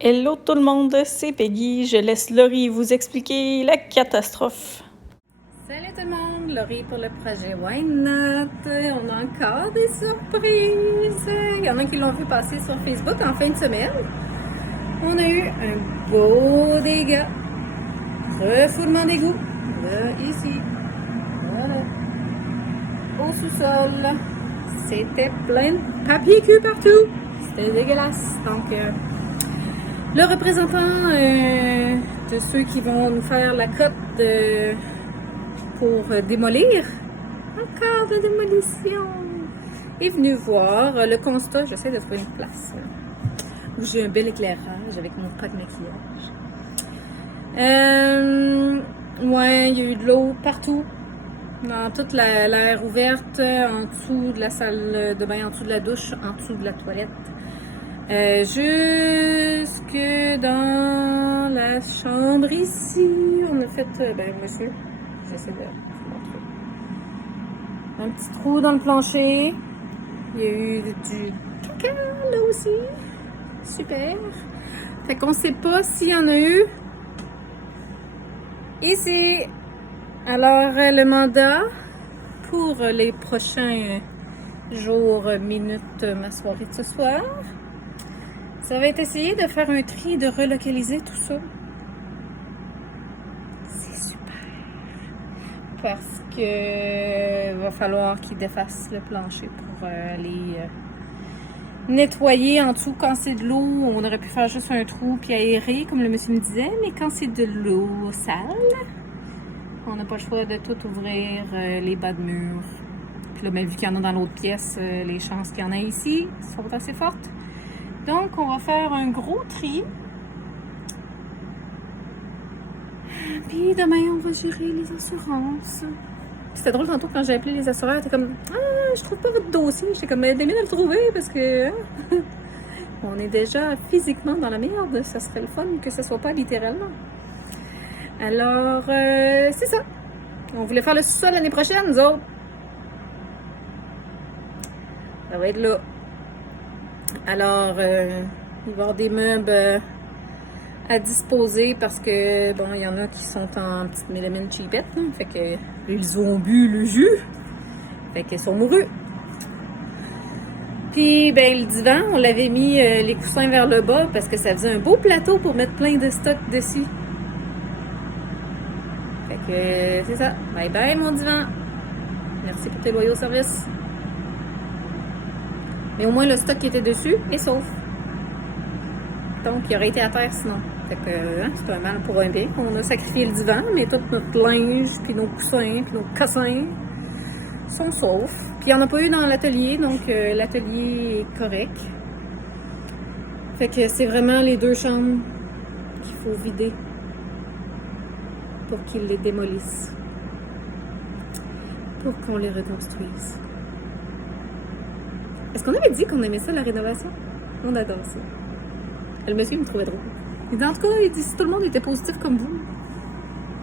Hello tout le monde, c'est Peggy. Je laisse Laurie vous expliquer la catastrophe. Salut tout le monde, Laurie pour le projet Why Not. On a encore des surprises. Il y en a qui l'ont vu passer sur Facebook en fin de semaine. On a eu un beau dégât. Refoulement d'égout. Là, ici. Voilà. Au sous-sol. C'était plein de papier cul partout. C'était dégueulasse. Donc, le représentant de ceux qui vont nous faire la cote pour démolir, encore de démolition, est venu voir le constat. J'essaie de trouver une place où j'ai un bel éclairage avec mon pas de maquillage. Ouais, il y a eu de l'eau partout, dans toute l'air ouverte, en dessous de la salle de bain, en dessous de la douche, en dessous de la toilette. Jusque dans la chambre ici, on a fait, monsieur, j'essaie de vous montrer. Un petit trou dans le plancher. Il y a eu du caca là aussi. Super. Fait qu'on sait pas s'il y en a eu ici. Alors, le mandat pour les prochains jours, minutes, ma soirée de ce soir, ça va être essayer de faire un tri, de relocaliser tout ça. C'est super. Parce que va falloir qu'ils défassent le plancher pour aller nettoyer en dessous. Quand c'est de l'eau, on aurait pu faire juste un trou puis aérer, comme le monsieur me disait. Mais quand c'est de l'eau sale, on n'a pas le choix de tout ouvrir les bas de mur. Puis là, vu qu'il y en a dans l'autre pièce, les chances qu'il y en a ici sont assez fortes. Donc, on va faire un gros tri. Puis demain, on va gérer les assurances. C'était drôle tantôt quand j'ai appelé les assureurs. T'es comme, je trouve pas votre dossier. J'étais comme, aidez-moi à le trouver parce que on est déjà physiquement dans la merde. Ça serait le fun que ce soit pas littéralement. Alors, c'est ça. On voulait faire le sous-sol l'année prochaine, nous autres. Ça va être là. Alors, il va y avoir des meubles à disposer parce que, bon, il y en a qui sont en petite mélamine cheapette, hein, fait que ils ont bu le jus, fait qu'ils sont mourus. Puis, le divan, on l'avait mis les coussins vers le bas parce que ça faisait un beau plateau pour mettre plein de stock dessus. Fait que, c'est ça. Bye bye, mon divan. Merci pour tes loyaux services. Mais au moins, le stock qui était dessus est sauf. Donc, il aurait été à terre sinon. Fait que, c'est un mal pour un bien. On a sacrifié le divan, mais tout notre linge, puis nos coussins, puis nos cossins sont saufs. Puis, il n'y en a pas eu dans l'atelier, donc l'atelier est correct. Fait que c'est vraiment les deux chambres qu'il faut vider pour qu'ils les démolissent. Pour qu'on les reconstruise. Est-ce qu'on avait dit qu'on aimait ça, la rénovation? On adore ça. Le monsieur me trouvait drôle. Il dit, en tout cas, il dit, si tout le monde était positif comme vous,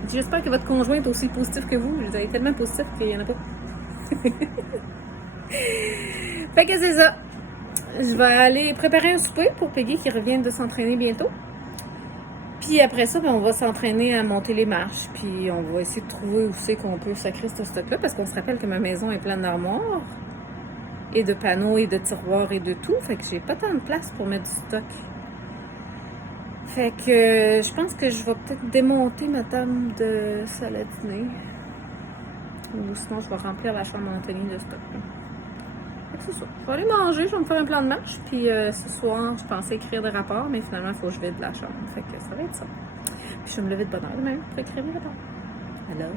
il dit, j'espère que votre conjoint est aussi positif que vous. Je dis, il est tellement positif qu'il n'y en a pas. Fait que c'est ça. Je vais aller préparer un souper pour Peggy qui revient de s'entraîner bientôt. Puis après ça, on va s'entraîner à monter les marches. Puis on va essayer de trouver où c'est qu'on peut sacrer ce stock-là. Parce qu'on se rappelle que ma maison est pleine d'armoires. Et de panneaux et de tiroirs et de tout. Fait que j'ai pas tant de place pour mettre du stock. Fait que je pense que je vais peut-être démonter ma table de salle à dîner. Ou sinon, je vais remplir la chambre d'Anthony de stock. Fait que c'est ça. Je vais aller manger, je vais me faire un plan de marche. Puis ce soir, je pensais écrire des rapports, mais finalement, il faut que je vide la chambre. Fait que ça va être ça. Puis je vais me lever de bonne heure demain pour écrire mes rapports. Alors,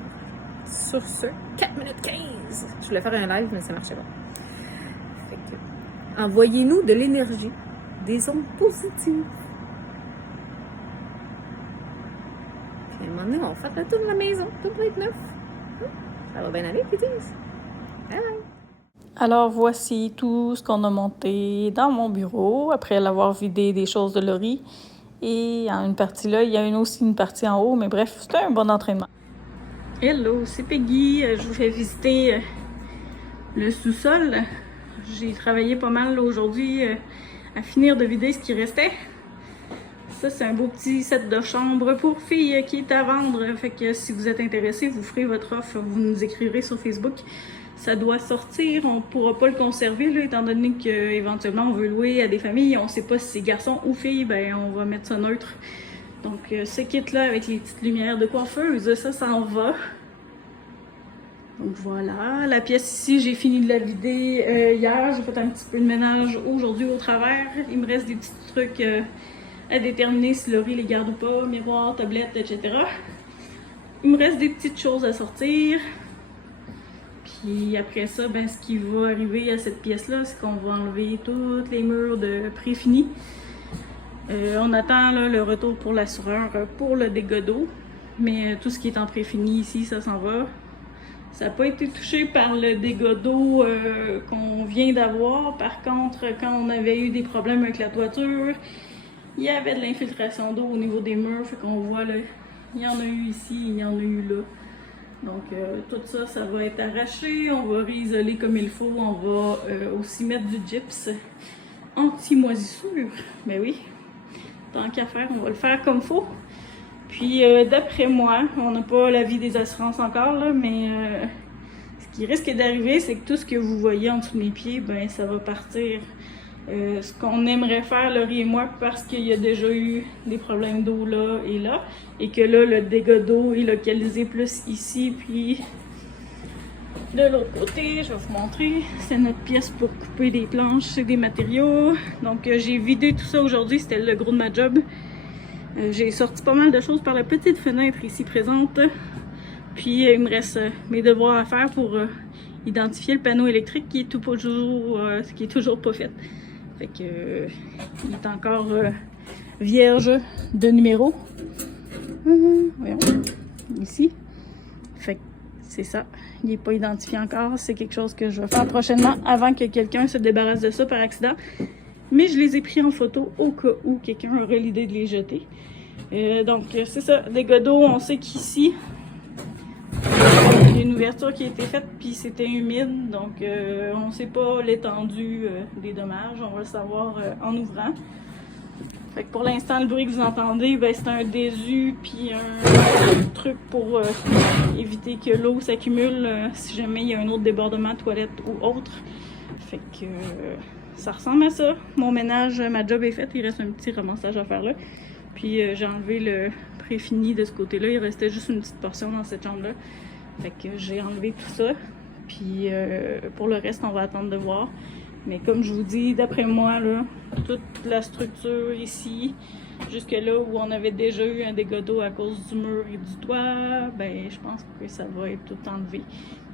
sur ce, 4 minutes 15. Je voulais faire un live, mais ça marchait pas. Fait que, envoyez-nous de l'énergie, des ondes positives. Puis à un moment donné, on va faire le tour de la maison, tout va être neuf. Ça va bien aller, puis bye bye. Alors voici tout ce qu'on a monté dans mon bureau après l'avoir vidé des choses de Laurie. Et en une partie là, il y a aussi une partie en haut, mais bref, c'était un bon entraînement. Hello, c'est Peggy. Je vous fais visiter le sous-sol. J'ai travaillé pas mal aujourd'hui à finir de vider ce qui restait. Ça, c'est un beau petit set de chambre pour filles qui est à vendre. Fait que si vous êtes intéressé, vous ferez votre offre, vous nous écrirez sur Facebook. Ça doit sortir, on ne pourra pas le conserver, là, étant donné qu'éventuellement on veut louer à des familles. On ne sait pas si c'est garçon ou fille, ben on va mettre ça neutre. Donc ce kit-là avec les petites lumières de coiffeuse, ça s'en va. Donc voilà, la pièce ici, j'ai fini de la vider hier. J'ai fait un petit peu de ménage aujourd'hui au travers. Il me reste des petits trucs à déterminer si Laurie les garde ou pas, miroir, tablette, etc. Il me reste des petites choses à sortir. Puis après ça, ben, ce qui va arriver à cette pièce-là, c'est qu'on va enlever tous les murs de pré-fini. On attend là, le retour pour l'assureur pour le dégât d'eau. Mais tout ce qui est en pré-fini ici, ça s'en va. Ça n'a pas été touché par le dégât d'eau qu'on vient d'avoir. Par contre, quand on avait eu des problèmes avec la toiture, il y avait de l'infiltration d'eau au niveau des murs. Fait qu'on voit là, il y en a eu ici, il y en a eu là. Donc tout ça, ça va être arraché. On va réisoler comme il faut. On va aussi mettre du gyps anti-moisissure. Mais oui, tant qu'à faire, on va le faire comme il faut. Puis d'après moi, on n'a pas l'avis des assurances encore, là, mais ce qui risque d'arriver, c'est que tout ce que vous voyez en dessous de mes pieds, ben ça va partir. Ce qu'on aimerait faire, Laurie et moi, parce qu'il y a déjà eu des problèmes d'eau là, et que là, le dégât d'eau est localisé plus ici, puis de l'autre côté, je vais vous montrer, c'est notre pièce pour couper des planches, c'est des matériaux. Donc j'ai vidé tout ça aujourd'hui, c'était le gros de ma job. J'ai sorti pas mal de choses par la petite fenêtre ici présente. Puis il me reste mes devoirs à faire pour identifier le panneau électrique qui est toujours pas fait. Fait que il est encore vierge de numéro. Voyons, ici. Fait que c'est ça. Il n'est pas identifié encore. C'est quelque chose que je vais faire prochainement avant que quelqu'un se débarrasse de ça par accident. Mais je les ai pris en photo au cas où quelqu'un aurait l'idée de les jeter. Donc c'est ça, dégâts d'eau, on sait qu'ici, il y a une ouverture qui a été faite puis c'était humide. Donc on ne sait pas l'étendue des dommages, on va le savoir en ouvrant. Fait que pour l'instant, le bruit que vous entendez, ben, c'est un désu puis un truc pour éviter que l'eau s'accumule si jamais il y a un autre débordement de toilette ou autre. Fait que ça ressemble à ça. Mon ménage, ma job est faite, il reste un petit ramassage à faire là. Puis j'ai enlevé le pré-fini de ce côté-là, il restait juste une petite portion dans cette chambre-là. Fait que j'ai enlevé tout ça. Puis pour le reste, on va attendre de voir. Mais comme je vous dis, d'après moi, là, toute la structure ici, jusque là où on avait déjà eu un dégât d'eau à cause du mur et du toit, ben je pense que ça va être tout enlevé.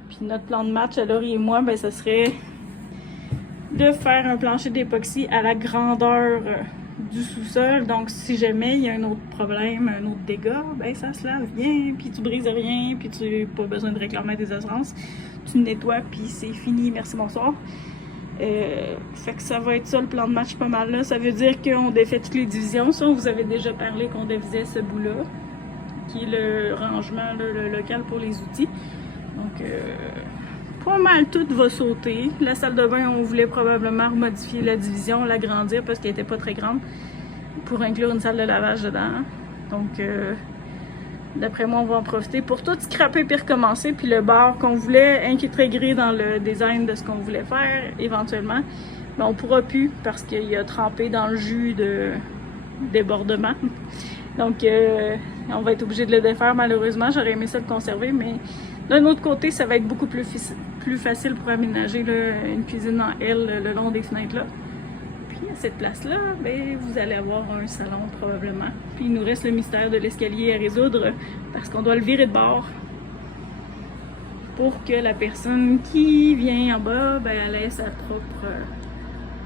Puis notre plan de match à Laurie et moi, ben ça serait de faire un plancher d'époxy à la grandeur du sous-sol. Donc si jamais il y a un autre problème, un autre dégât, ben ça se lave bien, puis tu brises rien, puis tu n'as pas besoin de réclamer des assurances. Tu nettoies, puis c'est fini, merci, bonsoir. Fait que ça va être ça le plan de match pas mal là. Ça veut dire qu'on défait toutes les divisions. Ça, on vous avait déjà parlé qu'on défaisait ce bout-là, qui est le rangement, là, le local pour les outils. Donc pas mal tout va sauter. La salle de bain, on voulait probablement modifier la division, l'agrandir parce qu'elle n'était pas très grande pour inclure une salle de lavage dedans. Donc d'après moi, on va en profiter pour tout scraper puis recommencer. Puis le bar qu'on voulait intégrer dans le design de ce qu'on voulait faire éventuellement, ben on pourra plus parce qu'il a trempé dans le jus de débordement. Donc on va être obligé de le défaire malheureusement. J'aurais aimé ça le conserver, mais d'un autre côté, ça va être beaucoup plus facile pour aménager là, une cuisine en L le long des fenêtres là. Puis à cette place-là, ben, vous allez avoir un salon probablement. Puis il nous reste le mystère de l'escalier à résoudre parce qu'on doit le virer de bord pour que la personne qui vient en bas, ben, elle ait sa propre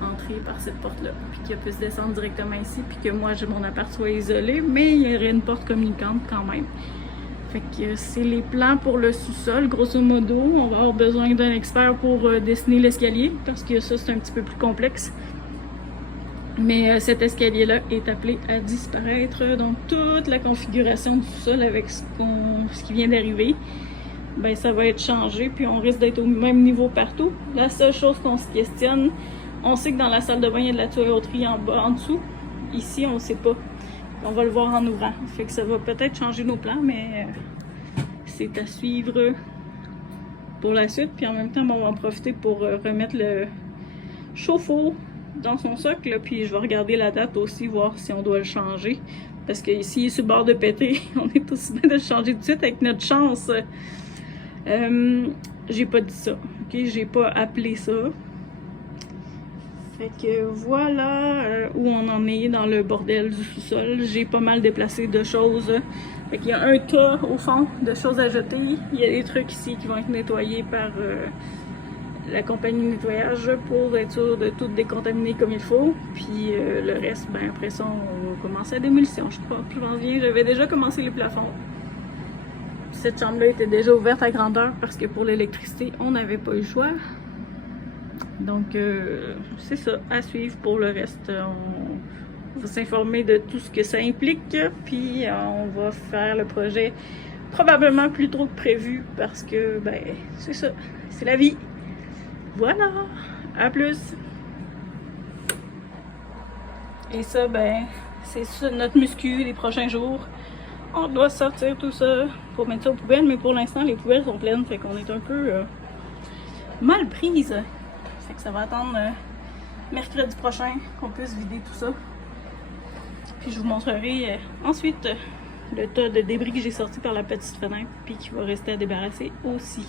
entrée par cette porte-là. Puis qu'elle puisse descendre directement ici, puis que moi, mon appart soit isolé, mais il y aurait une porte communicante quand même. Fait que c'est les plans pour le sous-sol, grosso modo. On va avoir besoin d'un expert pour dessiner l'escalier parce que ça, c'est un petit peu plus complexe. Mais cet escalier-là est appelé à disparaître. Donc toute la configuration du sous-sol avec ce qui vient d'arriver, ben ça va être changé. Puis on risque d'être au même niveau partout. La seule chose qu'on se questionne, on sait que dans la salle de bain, il y a de la tuyauterie en bas, en dessous. Ici, on ne sait pas. On va le voir en ouvrant. Fait que ça va peut-être changer nos plans, mais c'est à suivre pour la suite. Puis en même temps, bon, on va en profiter pour remettre le chauffe-eau dans son socle. Puis je vais regarder la date aussi, voir si on doit le changer. Parce que s'il est sur le bord de péter, on est aussi bien de le changer tout de suite avec notre chance. J'ai pas dit ça, ok? J'ai pas appelé ça. Fait que voilà où on en est dans le bordel du sous-sol. J'ai pas mal déplacé de choses. Fait qu'il y a un tas au fond de choses à jeter. Il y a des trucs ici qui vont être nettoyés par la compagnie de nettoyage pour être sûr de tout décontaminer comme il faut. Puis le reste, ben après ça, on va commencer la démolition, je crois. Je m'en souviens, j'avais déjà commencé les plafonds. Cette chambre-là était déjà ouverte à grandeur parce que pour l'électricité, on n'avait pas eu le choix. Donc, c'est ça, à suivre pour le reste. On va s'informer de tout ce que ça implique, puis on va faire le projet probablement plus tôt que prévu parce que, ben, c'est ça, c'est la vie. Voilà, à plus! Et ça, ben, c'est ça notre muscu les prochains jours. On doit sortir tout ça pour mettre ça aux poubelles, mais pour l'instant, les poubelles sont pleines, fait qu'on est un peu mal prise. Fait que ça va attendre mercredi prochain qu'on puisse vider tout ça. Puis je vous montrerai ensuite le tas de débris que j'ai sorti par la petite fenêtre, puis qui va rester à débarrasser aussi.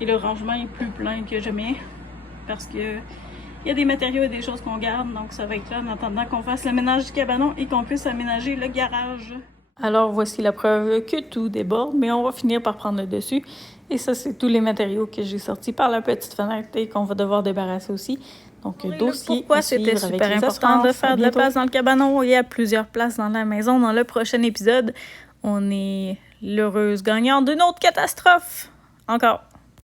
Et le rangement est plus plein que jamais, parce que il y a des matériaux et des choses qu'on garde, donc ça va être là en attendant qu'on fasse le ménage du cabanon et qu'on puisse aménager le garage. Alors voici la preuve que tout déborde, mais on va finir par prendre le dessus. Et ça, c'est tous les matériaux que j'ai sortis par la petite fenêtre et qu'on va devoir débarrasser aussi. Donc, dossier. Pourquoi c'était super important de faire de la place dans le cabanon? Il y a plusieurs places dans la maison. Dans le prochain épisode, on est l'heureuse gagnante d'une autre catastrophe. Encore.